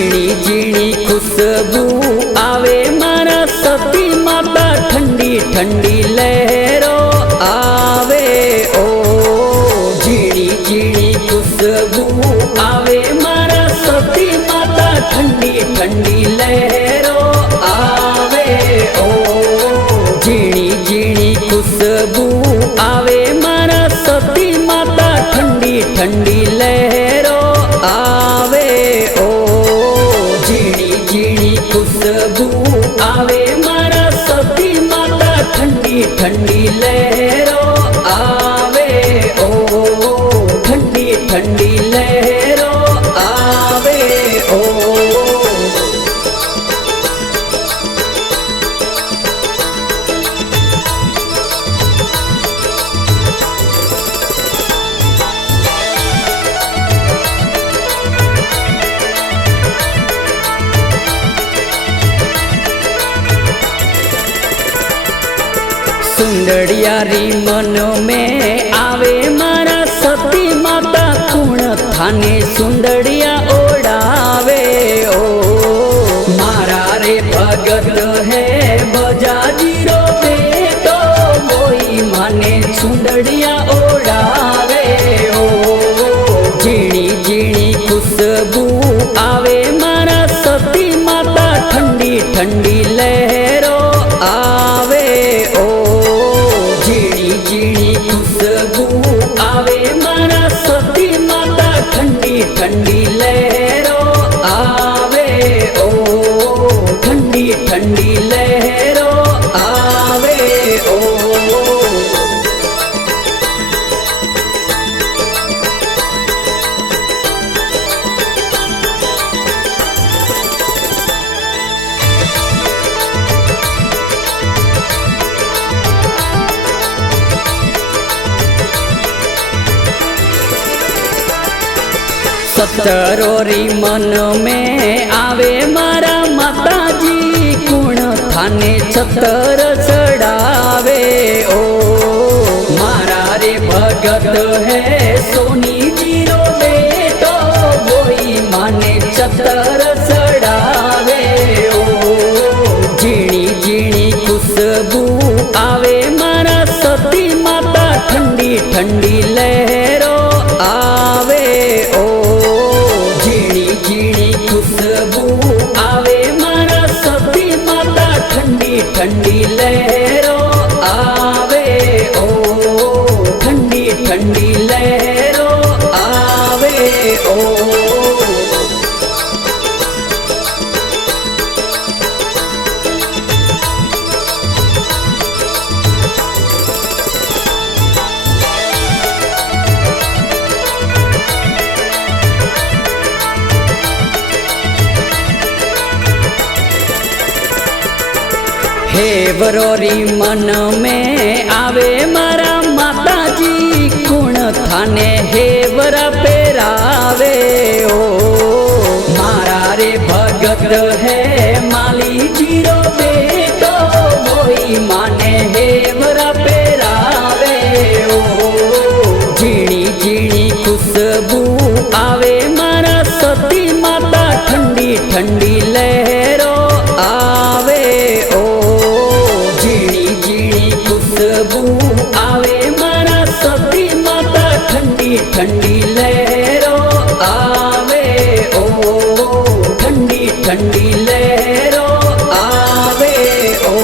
झीणी झीणी खुशबू आवे मारा सती माता, ठंडी ठंडी लहरों आवे ओ। झीणी झीणी खुशबू आवे मारा सती माता, ठंडी ठंडी लहरों आवे ओ। झीणी झीणी खुशबू आवे मारा सती माता, ठंडी ठंडी लहरों आवे ओ। झीणी झीणी खुशबू आवे मारा सती माता, ठंडी ठंडी लहरों आवे ओ। ठंडी ठंडी लहरों आवे ओ। सुंदरियारी मन में आवे मारा सती माता, कुण थाने सुंदरिया ओढ़ावे ओ। मारा रे भगत है बजाजी रो बेटो, वही माने सुंदरिया ओढ़ावे ओ। झीणी झीणी खुशबू आवे मारा सती माता, ठंडी ठंडी लहरों आवे ओ। झीणी झीणी खुशबू आवे मारा सती माता, ठंडी ठंडी लहरों आवे ओ। ठंडी ठंडी लहरों आवे ओ। सतरोरी मन में आवे मारा माताजी, कुण थाने छतर चढ़ावे ओ। मारा रे भगत है सोनी जीरो बेटो, वही माने छतर चढ़ावे ओ। झीणी झीणी खुशबू आवे मारा सती माता, ठंडी ठंडी लहरों आवे ओ। झीणी झीणी खुशबू आवे मारा सती माता, ठंडी ठंडी लहरों आवे ओ। ठंडी ठंडी लहरों आवे ओ। हे बरोरी मन में आवे मारा माताजी, कुण थाने हे बरा पेरावे ओ। मारा रे भगत है माली जीरो बेटो, वही माने हे बरा पेरावे ओ। झीणी झीणी खुशबू आवे मारा सती माता, ठंडी ठंडी लहरों आवे ओ। झीणी झीणी खुशबू आवे मारा सती माता, ठंडी ठंडी लहरों आवे ओ। ठंडी ठंडी लहरों आवे ओ।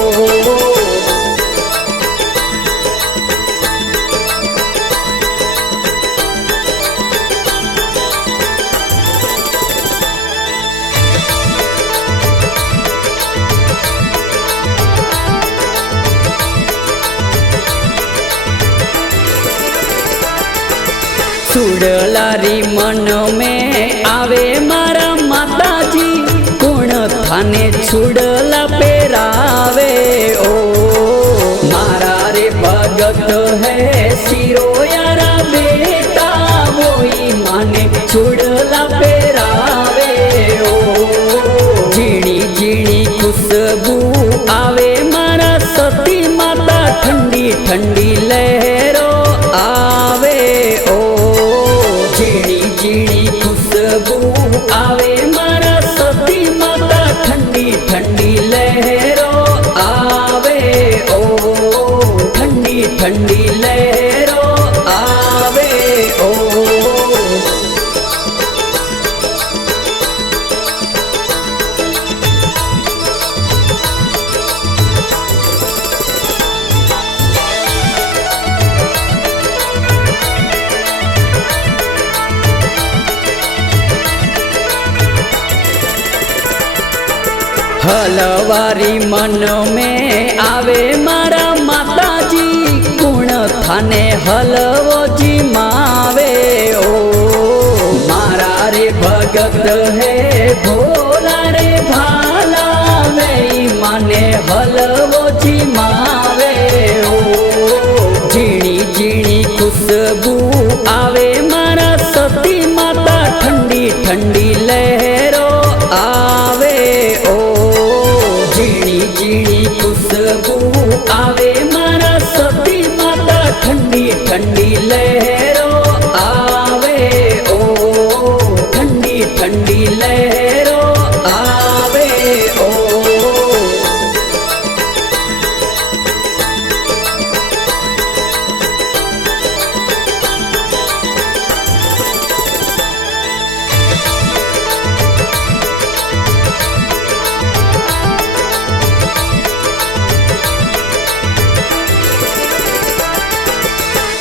सुडलारी मन में आवे मारा माताजी, कुण थाने छुडला पेरावे ओ। मारा रे भगत है सिरो यारा बेटा, वही माने छुडला पेरावे ओ। झीणी झीणी खुशबू आवे मारा सती माता, ठंडी ठंडी लहरों आवे ओ। झीणी झीणी खुशबू आवे मारा हलवारी मन में आवे मारा माताजी गुण थाने हलवो जी मावे ओ मारा रे भगत है भोला रे भाला वे माने हलवो जी मावे ओ झीणी झीणी खुशबू आवे मारा सती माता ठंडी ठंडी लहरो आवे ओ झीणी झीणी खुशबू आवे मारा सती माता ठंडी ठंडी लहरो आवे ओ ठंडी ठंडी लहरो आवे ओ।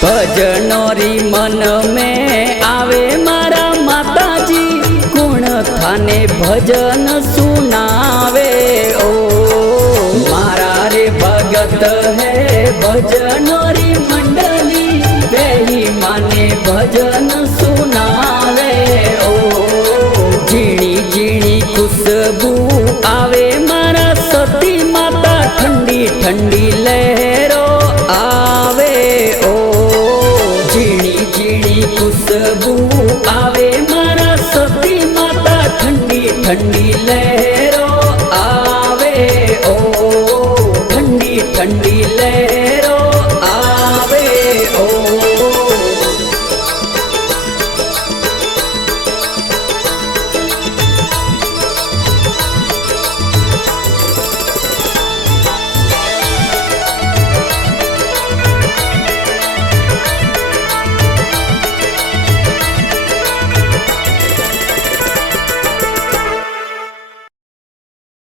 भजनोरी मन में आवे मारा माताजी गुण थाने भजन सुनावे ओ मारा रे भगत है भजनोरी मंडली वही माने भजन सुनावे ओ झीणी झीणी खुशबू आवे मारा सती माता ठंडी ठंडी लहरो आवे ओ झीणी झीणी खुशबू आवे मारा सती माता ठंडी ठंडी लहरो आवे ओ ठंडी ठंडी लहरो आवे ओ।